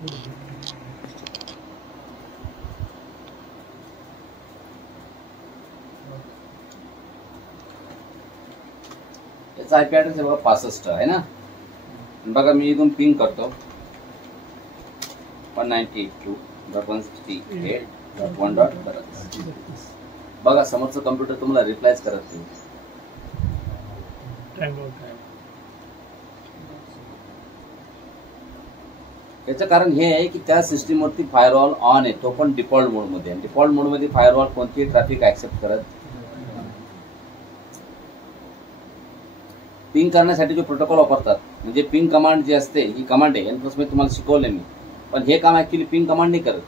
याचा IP address आहे बघा 65 आहे ना. बघा मी इथून पिंग करतो 192.168.1.1. बघा समोरचं कम्प्युटर तुम्हाला रिप्लायच करत नाही. याचं कारण हे आहे की त्या सिस्टीमवरती फायरवॉल ऑन आहे, तो पण डिफॉल्ट मोडमध्ये. डिफॉल्ट मोडमध्ये फायरवॉल कोणतीही ट्रॅफिक ऍक्सेप्ट करत. पिंग करण्यासाठी जो प्रोटोकॉल वापरतात म्हणजे पिंग कमांड जी असते ही कमांड आहे, एनप्लसमध्ये तुम्हाला शिकवले मी. पण हे काम ऍक्च्युली पिंग कमांड नाही करत.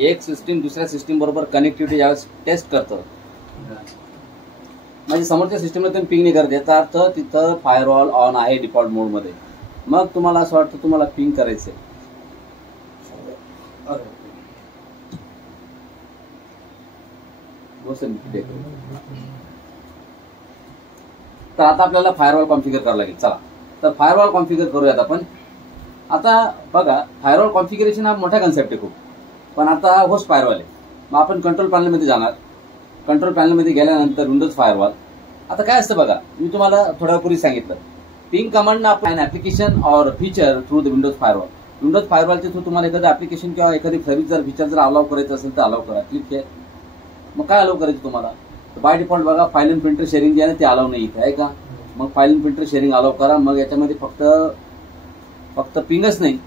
एक सिस्टीम दुसऱ्या सिस्टीम बरोबर कनेक्टिव्हिटी ज्यावेळेस टेस्ट करतं म्हणजे समोरच्या सिस्टीमला तुम्ही पिंग नाही करत, याचा अर्थ तिथं फायरवॉल ऑन आहे डिफॉल्ट मोडमध्ये. मग तुम्हाला असं वाटतं तुम्हाला पिंग करायचंय. तर आता आपल्याला फायरवॉल कॉन्फिगर करावं लागेल. चला तर फायरवॉल कॉन्फिगर करूयात आपण. आता बघा फायरवॉल कॉन्फिगरेशन हा मोठा कन्सेप्ट आहे खूप. पण आता होस्ट फायरवॉल आहे. मग आपण कंट्रोल पॅनलमध्ये जाणार. कंट्रोल पॅनलमध्ये गेल्यानंतर विंडोज फायरवॉल. आता काय असतं बघा, मी तुम्हाला थोड्या पूर्वी सांगितलं पिंग कमांडनं आपण ऍप्लिकेशन और feature through the Windows firewall. Windows फायरवॉलच्या थ्रू तुम्हाला एखादं ऍप्लिकेशन किंवा एखादी सर्व्हिस जर फीचर जर अलाउ करायचं असेल तर अलाउ करा. Click care. मग काय अलाउ करायचं तुम्हाला, तर बाय डिफॉल्ट बघा फाईल अँड प्रिंटर शेअरिंग जे आहे ते अलाउ नाही इथे आहे का. मग file and printer sharing allow करा. मग याच्यामध्ये फक्त पिंगच नाही,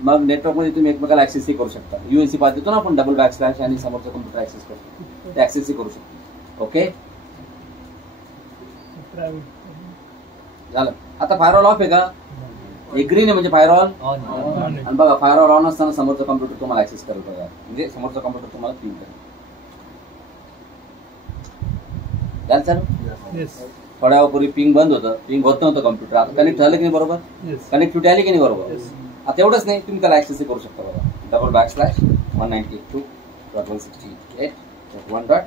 मग नेटवर्कमध्ये तुम्ही एकमेकाला ऍक्सेसही करू शकता. यूएनसी पाथ देतो ना आपण डबल बॅकस्लॅश आणि समोरचा कम्प्युटर ऍक्सेस करतो, ते ऍक्सेसही करू शकतो. ओके झालं. आता फायरवॉल ऑफ आहे का, हे ग्रीन आहे म्हणजे फायरवॉल ऑन. आणि बघा फायरवॉल ऑन असताना समोरचा कम्प्युटर तुम्हाला ऍक्सेस करेल बघा, म्हणजे समोरचा कम्प्युटर तुम्हाला पिंग करेल. चालू थोड्या वेळापूर्वी पिंग बंद होतं, पिंग होत नव्हतं कम्प्युटर. आता कनेक्ट झालं की नाही बरोबर, कनेक्टिव्हिटी आली की नाही बरोबर. आता एवढंच नाही, तुम्ही त्याला ऍक्सेस करू शकता बघा. Double backslash 192.168.1.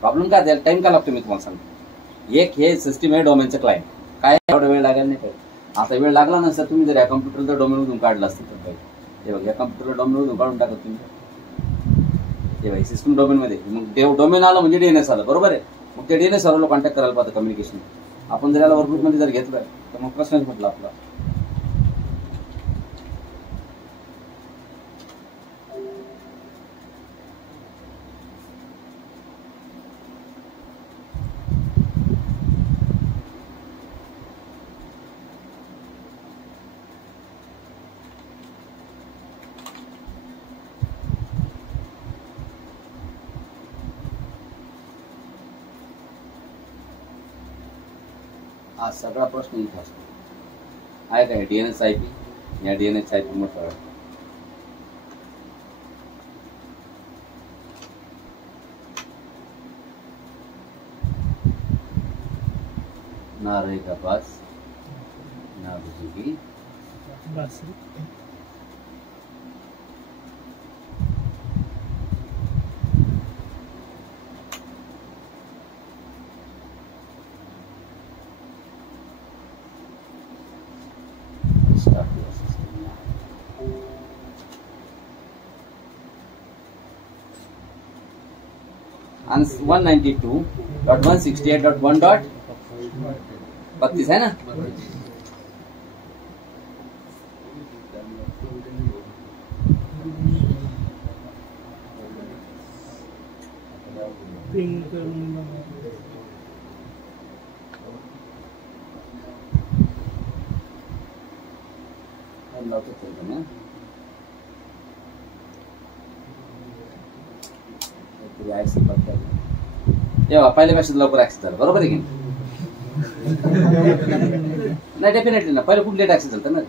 प्रॉब्लेम काय द्याल, टाइम का लागतो मी तुम्हाला सांगतो. एक हे सिस्टीम आहे डोमेनचं क्लायंट, काय एवढा वेळ लागेल नाही पाहिजे. आता वेळ लागला ना सर, तुम्ही जर या कम्प्युटर जर डोमेनमधून काढलं असतं तर पाहिजे. हे बघा या कम्प्युटर डोमेनमधून काढून टाकत तुम्ही. हे बघा सिस्टम डोमेनमध्ये, मग डोमेन आलं म्हणजे डीएनएस आलं बरोबर आहे. मग ते डीएनएस सर्व्हरला कॉन्टॅक्ट करायला पाहतं कम्युनिकेशन. आपण जर याला वर्कग्रुपमध्ये जर घेतलं तर मग प्रश्नच म्हटलं आपला. हा सगळा प्रश्न इथे असतो. आहे काय डीएनएस आयपी, या डीएनएस आयपी मोठा ना रहेगा बस ना बुझेगी आणि 192.168.1.32 है ना. तेव्हा पहिल्यापेक्षा लवकर ऍक्सेस झाला बरोबर आहे की नाही. डेफिनेटली ना, पहिले खूप लेट ऍक्सेस झालं ना.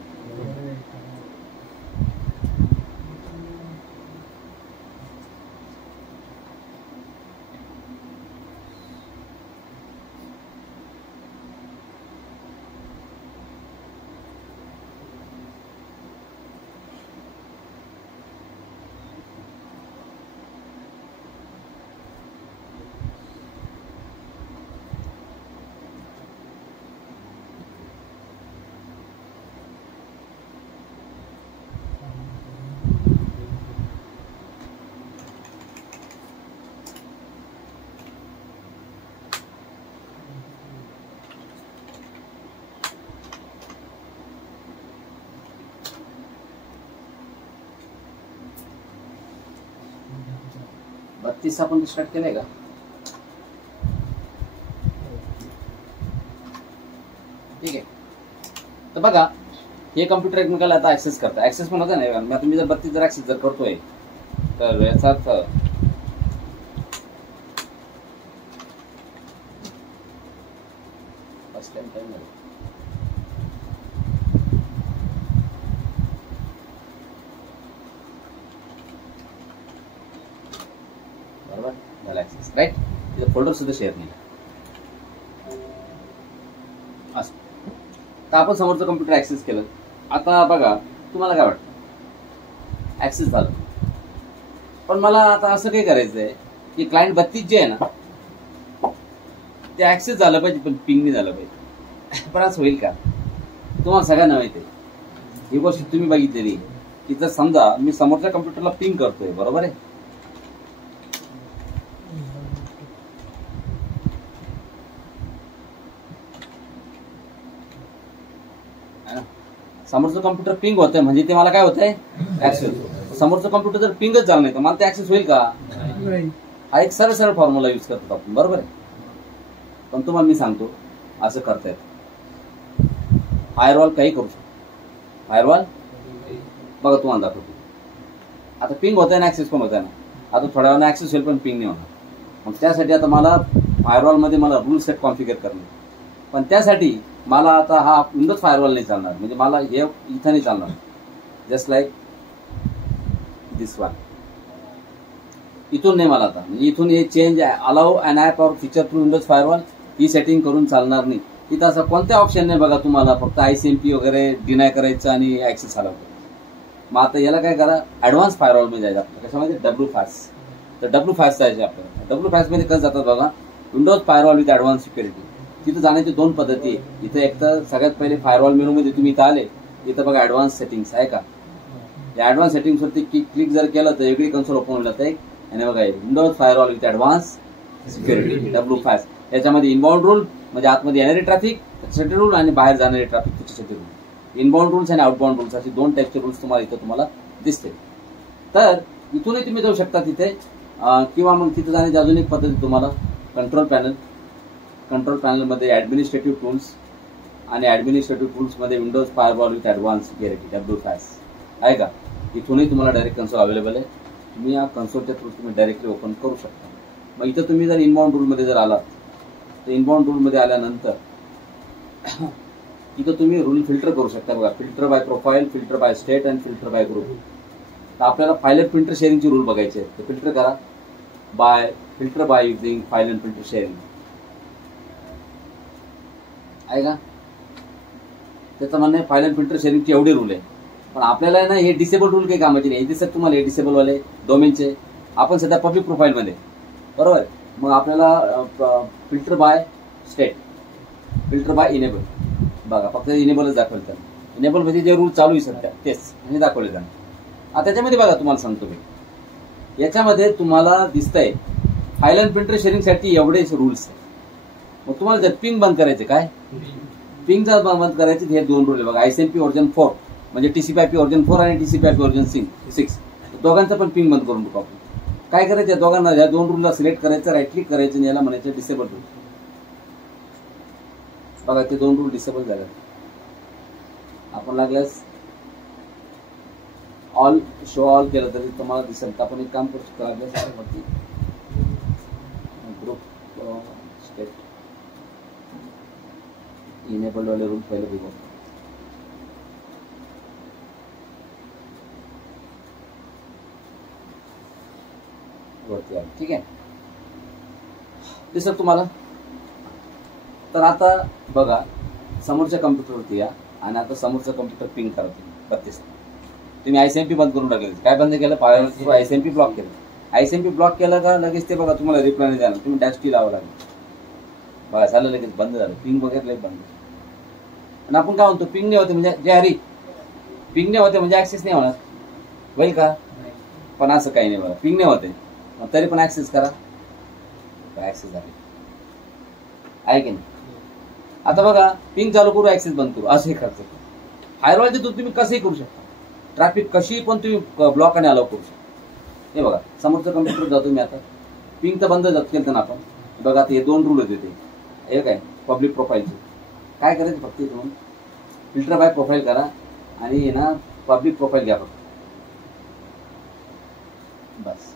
32 आपण स्टार्ट केलंय का? ठीक आहे. तर बघा हे कम्प्युटर एकमेकाला आता ऍक्सेस करतं. ऍक्सेस पण होतं नाही का? आता मी जर 32 जर ऍक्सेस जर करतोय तर याचा अर्थ फर्स्ट टाइम बरोबर झाला ऍक्सेस, राईट. तिथं फोल्डर सुद्धा शेअर नाही असं. तर आपण समोरचं कम्प्युटर ऍक्सेस केलं. आता बघा तुम्हाला काय वाटतं, ऍक्सेस झालं, पण मला आता असं काय करायचंय की क्लायंट 32 जे आहे ना ते ऍक्सेस झालं पाहिजे पण पिंग नाही झालं पाहिजे. पण असं होईल का? तुम्हाला सगळ्यांना माहिती आहे ही गोष्ट, तुम्ही बघितलेली की जर समजा मी समोरच्या कम्प्युटरला पिंग करतोय, बरोबर आहे, समोरचं कम्प्युटर पिंग होतंय म्हणजे ते मला काय होतंय, ऍक्सेस. समोरचं कम्प्युटर जर पिंगच झालं नाही तर मला ते ऍक्सेस होईल का? हा एक सरळ सरळ फॉर्म्युला यूज करतो आपण, बरोबर आहे. पण तुम्हाला मी सांगतो असं करता येतं. फायरवॉल काही करू शकतो. फायरवॉल बघा तुम्हाला दाखवतो. आता पिंग होत आहे ना, ऍक्सेस पण होत आहे ना. आता थोड्या वेळानं ऍक्सेस होईल पण पिंग नाही होणार. मग त्यासाठी आता मला फायरवॉलमध्ये मला रूल सेट कॉन्फिगर करणे. पण त्यासाठी मला आता हा विंडोज फायरवॉल नाही चालणार, म्हणजे मला हे इथं नाही चालणार. जस्ट लाईक दिस वन. इथून नाही मला आता, म्हणजे इथून हे चेंज अलाउ अन ॲप और फीचर थ्रू विंडोज फायरवॉल ही सेटिंग करून चालणार नाही. इथं असं कोणत्या ऑप्शन नाही बघा तुम्हाला, फक्त ICMP वगैरे डिनाय करायचं आणि ऍक्सेस अलाउ करायचं. मग आता याला काय करा, ऍडव्हान्स फायरवॉल मध्ये जायचं आपल्याला. कशामध्ये? WFAS. तर WFAS जायचे आपल्याला. WFAS मध्ये कसं जातात बघा, Windows firewall with advanced security. तिथं जाण्याची 2 पद्धती आहे. इथे एक तर सगळ्यात पहिले फायरवॉल मेनू मध्ये तुम्ही इथं आले, इथं बघा ऍडव्हान्स सेटिंग्स आहे का. या ऍडव्हान्स सेटिंग्स वरती क्लिक जर केलं तर वेगळी कन्सोल ओपन होऊन जाते. आणि बघा Windows firewall with advanced security WFAS. याच्यामध्ये इनबाउंड रूल म्हणजे आतमध्ये येणारे ट्रॅफिक त्याच्यासाठी रूल आणि बाहेर जाणारे ट्रॅफिक त्याच्यासाठी रूल. इनबाउंड रूल्स आणि आउटबाउंड रूल्स असे 2 टाईपचे रूल्स तुम्हाला दिसते. तर इथूनही तुम्ही जाऊ शकता तिथे, किंवा मग तिथे जाण्याची अजून एक पद्धती तुम्हाला कंट्रोल पॅनलमध्ये ऍडमिनिस्ट्रेटिव्ह टूल्स आणि ऍडमिनिस्ट्रेटिव्ह टूल्समध्ये Windows firewall with advanced security WFAS आहे का. इथूनही तुम्हाला डायरेक्ट कन्सोल अवेलेबल आहे. तुम्ही या कन्सोलच्या थ्रू तुम्ही डायरेक्टली ओपन करू शकता. मग इथं तुम्ही जर इनबाउंड रूलमध्ये जर आलात तर इनबाउंड रूलमध्ये आल्यानंतर इथं तुम्ही रूल फिल्टर करू शकता. बघा filter by profile, filter by state आणि फिल्टर बाय ग्रुप. तर आपल्याला फाईल अँड प्रिंटर शेअरिंगचे रूल बघायचे आहेत. तर फिल्टर करा filter by using file and printer sharing आहे का. त्याचं म्हणणं फाईल अँड प्रिंटर शेअरिंगचे एवढे रूल आहे. पण आपल्याला ना हे डिसेबल रूल काही कामाचे नाही. हे दिसत तुम्हाला हे डिसेबल वाले डोमेनचे. आपण सध्या पब्लिक प्रोफाईलमध्ये, बरोबर. मग आपल्याला filter by state, filter by enable, बघा फक्त इनेबलच दाखवलं त्यांना. इनेबल म्हणजे जे रूल चालू आहे सध्या तेच हे दाखवले त्यांना. आता त्याच्यामध्ये बघा तुम्हाला सांगतो मी, याच्यामध्ये तुम्हाला दिसतंय फाईल अँड प्रिंटर शेअरिंगसाठी एवढेच रूल्स आहे. मग तुम्हाला जर पिंग बंद करायचे, काय पिंग जर बंद करायचे, हे 2 रूल आहे बघा. ICMP व्हर्जन 4 म्हणजे TCP/IP व्हर्जन 4 आणि TCP/IP व्हर्जन 6 दोघांचं पण पिंग बंद करून टाकू आपण. काय करायचं, या दोघांना या 2 रूलला सिलेक्ट करायचं, राईट क्लिक करायचं आणि याला म्हणायचं डिसेबल रूल. बघा ते 2 रूल डिसेबल झाले. आपण लागल्यास ऑल शो ऑल केलं तरी तुम्हाला दिसेल. तर आपण एक काम करू शकतो, लागल्यास ग्रुप स्टेट इनेबल्ड वाले रूल पहिले बघू. ठीक आहे, दिसत तुम्हाला. तर आता बघा समोरच्या कम्प्युटरवरती या आणि आता समोरचा कम्प्युटर पिंग करा तुम्ही 32. तुम्ही ICMP बंद करून टाकले. काय बंद केलं, ICMP ब्लॉक केलं. ICMP ब्लॉक केलं का लगेच ते बघा तुम्हाला रिप्लाय नाही जाणार. तुम्ही -T लावा लागेल. बघा झालं, लगेच बंद झालं. पिंग वगैरे लगेच बंद. आणि आपण काय म्हणतो पिंग नाही होते म्हणजे पिंग नाही होते म्हणजे ऍक्सेस नाही होणार, होईल का. पण असं काही नाही बघा, पिंग नाही होते तरी पण ऍक्सेस करा, ऍक्सेस झाले आहे की नाही. आता बघा पिंग चालू करू ऍक्सेस बंद करू असंही करतो. फायरवॉलच्या थ्रू तुम्ही कसंही करू शकता. ट्रॅफिक कशी पण तुम्ही ब्लॉक आणि अलाउ करू शकता. हे बघा समोरचं कम्प्युटर जातो मी आता पिंग तर बंद केलं ना आपण. बघा ते 2 रूल होते ते. एक आहे पब्लिक प्रोफाईलचे. काय करायचं फक्त इथून फिल्टर बाय प्रोफाईल करा आणि ना पब्लिक प्रोफाईल घ्या फक्त. बस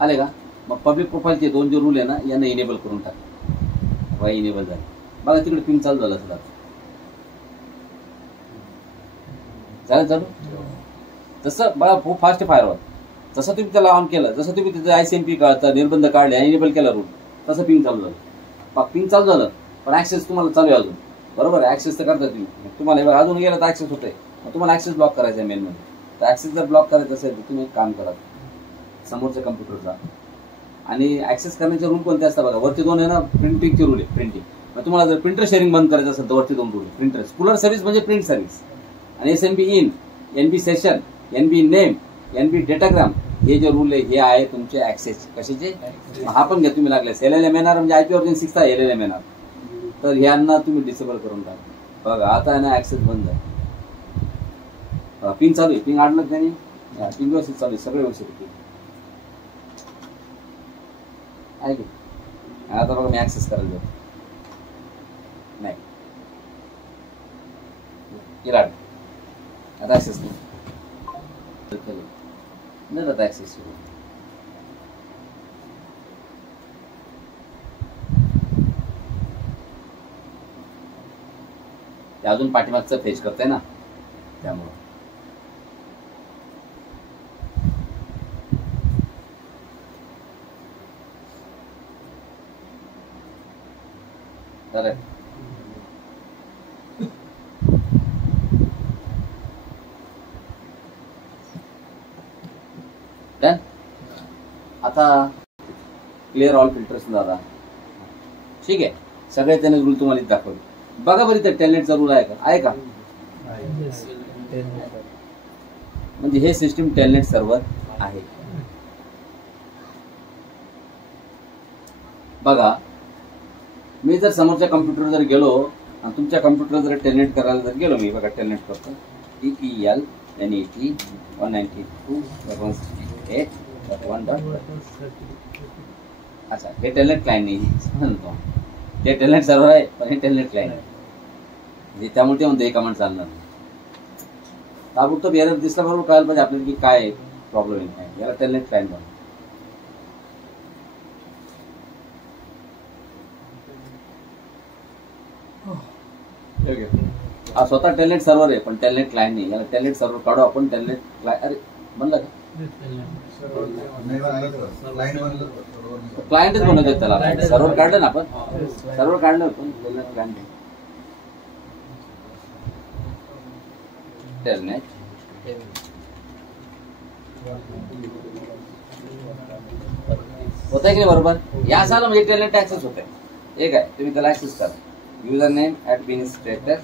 आले का. मग पब्लिक प्रोफाईलचे 2 जे रूल आहे ना यांना इनेबल करून टाका. वाय इनेबल झालं. बघा तिकडे पिंग चालू झालं असेल. झालं चालू. तसं बघा खूप फास्ट आहे फायरवॉल. जसं तुम्ही त्याला ऑन केलं, जसं तुम्ही तिथे ICMP काढता निर्बंध काढले इनेबल केला रूल, तसं पिंग चालू झालं. पिंग चालू झालं पण ऍक्सेस तुम्हाला चालू आहे अजून. बरोबर आहे. ऍक्सेस तर करता तुम्ही. तुम्हाला अजून गेलं तर ऍक्सेस होतंय. तुम्हाला ऍक्सेस ब्लॉक करायचा आहे मेलमध्ये. तर ऍक्सेस जर ब्लॉक करायचं असेल तर तुम्ही एक काम करा, समोरच्या कम्प्युटरचा आणि ऍक्सेस करण्याचे रूल कोणते असतात बघा. वरचे 2 आहे ना प्रिंटिंगचे रूल आहे. प्रिंटिंग तुम्हाला जर प्रिंटर शेअरिंग बंद करायचं असेल तर वरचे 2 रूल आहे. प्रिंटर स्पूलर सर्व्हिस म्हणजे प्रिंट सर्व्हिस आणि SNB in, NB session, NB name, NB datagram हे जे रूल आहे हे आहे तुमचे ऍक्सेस कशाचे. हा पण घ्या तुम्ही लागले LLMNR म्हणजे IP वर्जन 6 आहे LLMNR. तर ह्यांना तुम्ही डिसेबल करून टाका. बघा आता ना ऍक्सेस बंद आहे. पिंग चालू आहे. पिंग आडलं त्यांनी. पिंग व्यवस्थित चालू आहे. सगळे व्यवस्थित आहे की. आता बघा मी ऍक्सेस करायला जातो. नाही इराड आता ऍक्सेस नाही आता ऍक्सेस ते अजून पाठीमागचं फेज करतंय ना त्यामुळं. डन. आता क्लिअर ऑल फिल्टर्स दादा. ठीक आहे. सगळे त्याने रूल तुम्हाला दाखवले. बघा बरी तर टेलनेटचा रूल आहे का. आहे का. म्हणजे हे सिस्टीम टेलनेट सर्व्हर आहे. बघा मी जर समोरच्या कम्प्युटर जर गेलो आणि तुमच्या कम्प्युटर जर टेलनेट करायला जर गेलो मी. बघा टेलनेट करतो TPL NET 192.168.1. अच्छा हे टेलनेट क्लायंट नाही म्हणतो. ते टेलनेट सर्व्हर आहे पण हे टेलनेट क्लायंट आहे. त्यामुळे ते म्हणतो हे कमांड चालणार नाही. ताबडतोब एरर दिसला बरोबर कळायला पाहिजे आपल्याला की काय प्रॉब्लेम आहे. याला टेलनेट क्लायंट म्हणतो. हा स्वतः टेलनेट सर्व्हर आहे पण टेलनेट क्लायंट नाही. याला टेलनेट सर्व्हर काढू आपण. टेलनेट क्लायंट अरे बनला का. क्लायंटच बनवत आहेत त्याला. सर्व्हर काढलं ना आपण. सर्व्हर काढलं पण टेलनेट क्लायंट नाही. टेलनेट होत आहे की नाही बरोबर. या साला म्हणजे टेलनेट ऍक्सेस होत आहे. एक आहे तुम्ही त्याला ऍक्सेस करा. युजर नेम @administrator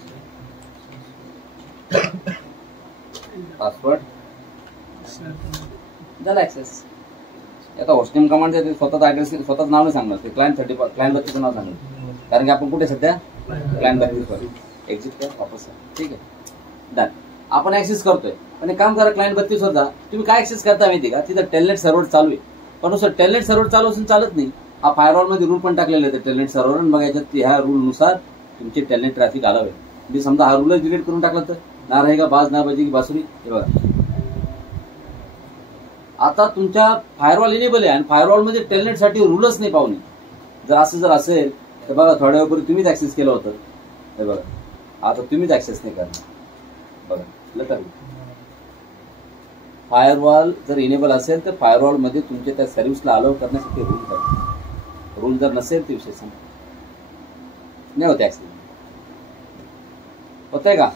पासवर्ड झाला ऍक्सेस. आता होस्टिंग कमांड स्वतःच ऍड्रेस स्वतःच नाव नाही सांगणार. ते क्लायंट 32 नाव सांगणार. कारण की आपण कुठे सध्या क्लायंट 32 वर. एक्झिट कर वापस. ठीक आहे डन. आपण ऍक्सेस करतोय पण एक काम करा क्लायंट 32 वर जा. तुम्ही काय ऍक्सेस करता माहिती का. तिथं टेलनेट सर्व्हर चालू आहे पण सर टेलनेट सर्व्हर चालू असून चालत नाही. हा फायरवॉल मध्ये रूल पण टाकलेले आहेत टेलनेट सर्व्हर. मग याच्यात ह्या रूल नुसार तुमचे टेलनेट ट्रॅफिक आलं आहे. म्हणजे समजा हा रूलच डिलीट करून टाकला तर ना रहेगा बाज ना बजेगी बासुरी. हे बघा आता तुमच्या फायरवॉल इनेबल आहे आणि फायरवॉल मध्ये टेलनेट साठी रूलच नाही पाहुणे. जर असं जर असेल तर बघा थोड्या वेळपूर्वी तुम्हीच ऍक्सेस केलं होतं. हे बघा आता तुम्हीच ऍक्सेस नाही करणार. बघा लटर फायरवॉल जर इनेबल असेल तर फायरवॉल मध्ये तुमच्या त्या सर्व्हिसला अलाउ करण्यासाठी रूल करा. रूल जर नसेल तर विषय सांगा नाही होते ऍक्सेस. होतंय का.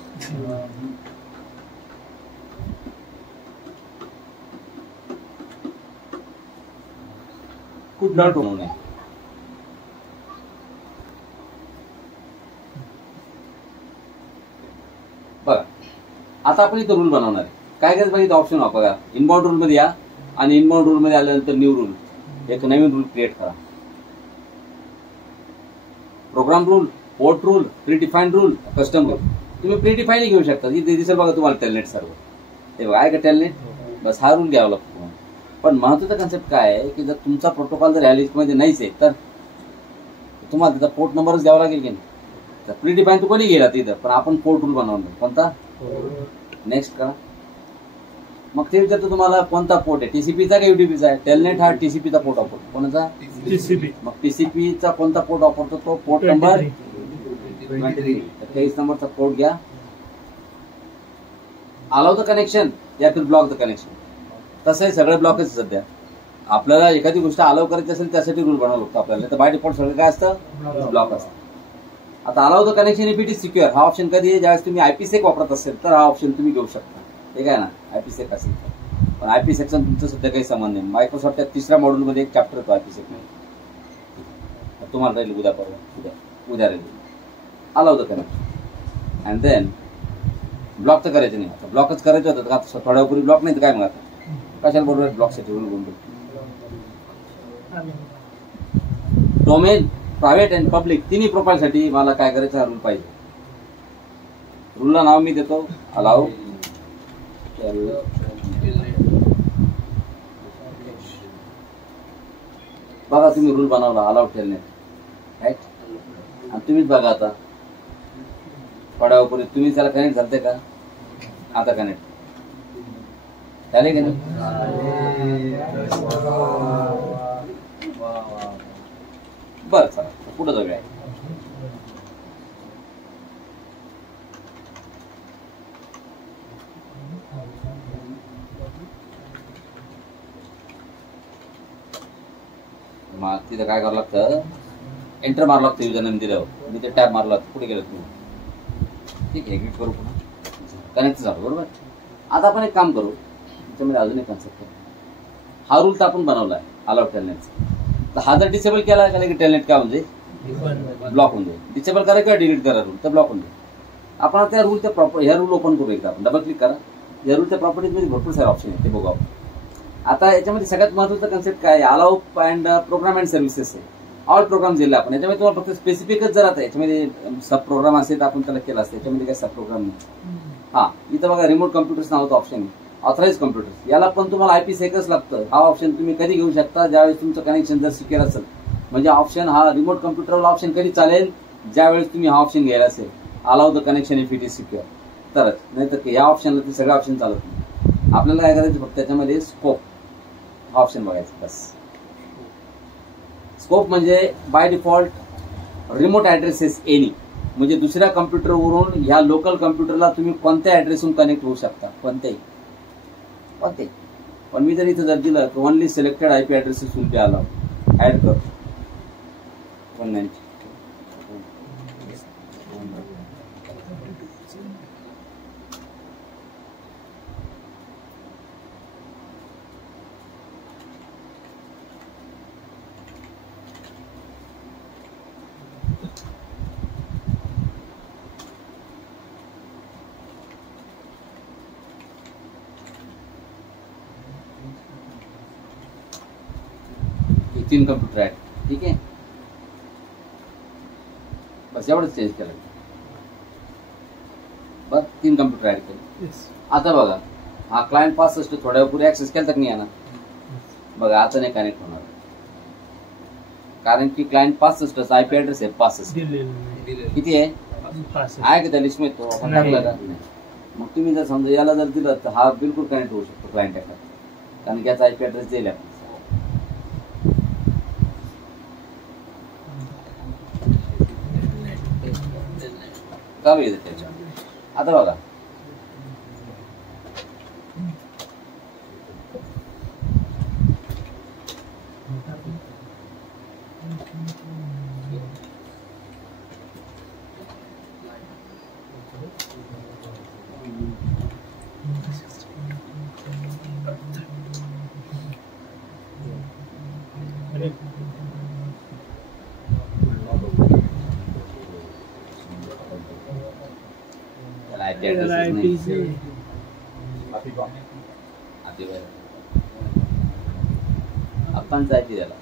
कुठ नॉट होऊ नये. बघा आता आपण इथं रूल बनवणार आहे. काय करायचं पाहिजे ऑप्शन बघा. इनबाउंड रूल मध्ये या आणि इनबाउंड रूल मध्ये आल्यानंतर न्यू रूल एक नवीन रूल क्रिएट करा. Program rule, port rule, predefined rule, custom rule. तुम्ही प्री डिफाईन घेऊ शकता. इथे दिसेल बघा तुम्हाला टेलनेट सर्व्हर. हे बघा आहे का टेलनेट. बस हा रूल घ्यावा लागतो. पण महत्वाचा कन्सेप्ट काय आहे की जर तुमचा प्रोटोकॉल जर या लिस्टमध्ये नाहीच आहे तर तुम्हाला त्याचा पोर्ट नंबरच द्यावा लागेल की नाही. तर प्री डिफाईन तू कोणी गेला तिथं, पण आपण पोर्ट रूल बनवणार. कोणता? नेक्स्ट करा. मग ते विचारतो तुम्हाला कोणता पोर्ट आहे, टीसीपीचा का युटीपीचा आहे. टेलनेट हा टीसीपीचा पोर्ट वापरतो. कोणाचा? टीसीपी. मग टीसीपीचा कोणता पोर्ट वापरतो? तो पोर्ट नंबर 23 नंबरचा पोर्ट घ्या. अलाउ द कनेक्शन या फिर ब्लॉक द कनेक्शन. तसं आहे सगळे ब्लॉकच सध्या. आपल्याला एखादी गोष्ट अलाउ करायची असेल त्यासाठी रूल बनावं लागतो आपल्याला. तर बाय डिफॉल्ट सगळं काय असतं? ब्लॉक असतं. आता allow the connection if it is secure हा ऑप्शन कधी आहे? ज्यावेळेस तुम्ही आयपीसेक वापरत असेल तर हा ऑप्शन तुम्ही घेऊ शकता. ठीक आहे ना, आयपीसेक असेल तर. पण आयपी सेक्शन तुमचं सध्या काही संबंध नाही. मायक्रोसॉफ्टच्या 3ऱ्या मॉड्यूलमध्ये एक चॅप्टर येतो आयपीसेक मध्ये. तुम्हाला राहील उद्या परवा उद्या राहील. Allow the connection and then block तर करायचं नाही. आता ब्लॉकच करायचं होतं का थोड्या वेळापूर्वी ब्लॉक नाही तर काय मग आता कशाला बरोबर ब्लॉकसाठी रूल बनतो. डोमेन प्रायव्हेट अँड पब्लिक तिन्ही प्रोफाईलसाठी मला काय करायचं हा रूल पाहिजे. रूलला नाव मी देतो अलाउ. बघा तुम्ही रूल बनवला अलाउ टेलनेट राईट. आणि तुम्हीच बघा आता थोड्या वेळापूर्वी तुम्ही त्याला कनेक्ट झालते का? आता कनेक्ट झाले की नाही? बरं चला पुढे जाऊया. मग तिथं काय करावं लागतं? एंटर मारलं लागतं युजर नेम दिल्यावर. मी ते टॅब मारला कुठे गेलं तुम्ही? ठीक आहे, एग्जिट करू पुन्हा. कनेक्ट झालं बरोबर. आता आपण एक काम करू, त्याच्यामध्ये अजून एक कन्सेप्ट आहे. हा रूल तर आपण बनवला आहे अलाउड टेलनेटचा. तर हा जर डिसेबल केला की टेलनेट काय म्हणजे ब्लॉक होऊन जाईल. डिसेबल करा किंवा डिलीट करा रूल तर ब्लॉक होऊन जाईल. आपण आता या रूलच्या ह्या रूल ओपन करू एकदा. आपण डबल क्लिक करा. या रूलच्या प्रॉपर्टीजमध्ये भरपूर सारे ऑप्शन आहेत ते बघू आपण. आता याच्यामध्ये सगळ्यात महत्वाचा कन्सेप्ट काय आहे? Allow and program and services आहे. ऑल प्रोग्राम दिले आपण. याच्यामध्ये तुम्हाला फक्त स्पेसिफिकच जर आता याच्यामध्ये सब प्रोग्राम असेल तर आपण त्याला केला असतं. याच्यामध्ये काय सब प्रोग्राम नाही. हा इथं बघा रिमोट कम्प्युटर्स नावाचा ऑप्शन आहे. ऑथराइज कम्प्युटर्स याला पण तुम्हाला आयपीसेकच लागतं. हा ऑप्शन तुम्ही कधी घेऊ शकता? ज्यावेळेस तुमचं कनेक्शन जर सिक्युअर असेल. म्हणजे ऑप्शन हा रिमोट कम्प्युटरला ऑप्शन कधी चालेल? ज्यावेळेस तुम्ही हा ऑप्शन घ्यायला असेल allow the connection if it is secure तरच. नाही तर या ऑप्शनला ते सगळे ऑप्शन चालत नाही. आपल्याला काय करायचं फक्त त्याच्यामध्ये स्कोप हा ऑप्शन बघायचा बस. स्कोप म्हणजे बाय डिफॉल्ट रिमोट ऍड्रेसेस एनी म्हणजे दुसऱ्या कम्प्युटरवरून ह्या लोकल कम्प्युटरला तुम्ही कोणत्या ऍड्रेसहून कनेक्ट होऊ शकता. कोणत्याही. पण मी जर इथं जर दिलं की only selected IP addresses will be allowed add कर 190. तीन कम्प्युटर आहेत. ठीक आहे, बस एवढंच चेंज केलं. बस 3 कम्प्युटर ऍड केले. आता बघा हा क्लायंट 65 थोड्या वेळापूर्वी ऍक्सेस केला तर नाही आहे ना. बघा आता नाही कनेक्ट होणार कारण की क्लायंट 65 आयपी ऍड्रेस आहे. 65 किती आहे का त्या लिस्ट मध्ये? तो आपण टाकला का? मग तुम्ही जर समजा याला जर दिलं तर हा बिलकुल कनेक्ट होऊ शकतो क्लायंट एका. कारण की याचा आयपी ऍड्रेस दिला आपण. का येतं त्याच्या. आता बघा आपण जायची त्याला.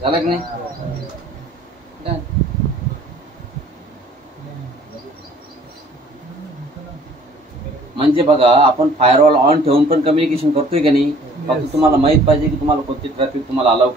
झालं की नाही? म्हणजे बघा, आपण फायरवॉल ऑन ठेवून पण कम्युनिकेशन करतोय की नाही? फक्त तुम्हाला माहित पाहिजे की तुम्हाला कोणती ट्रॅफिक तुम्हाला अलाउ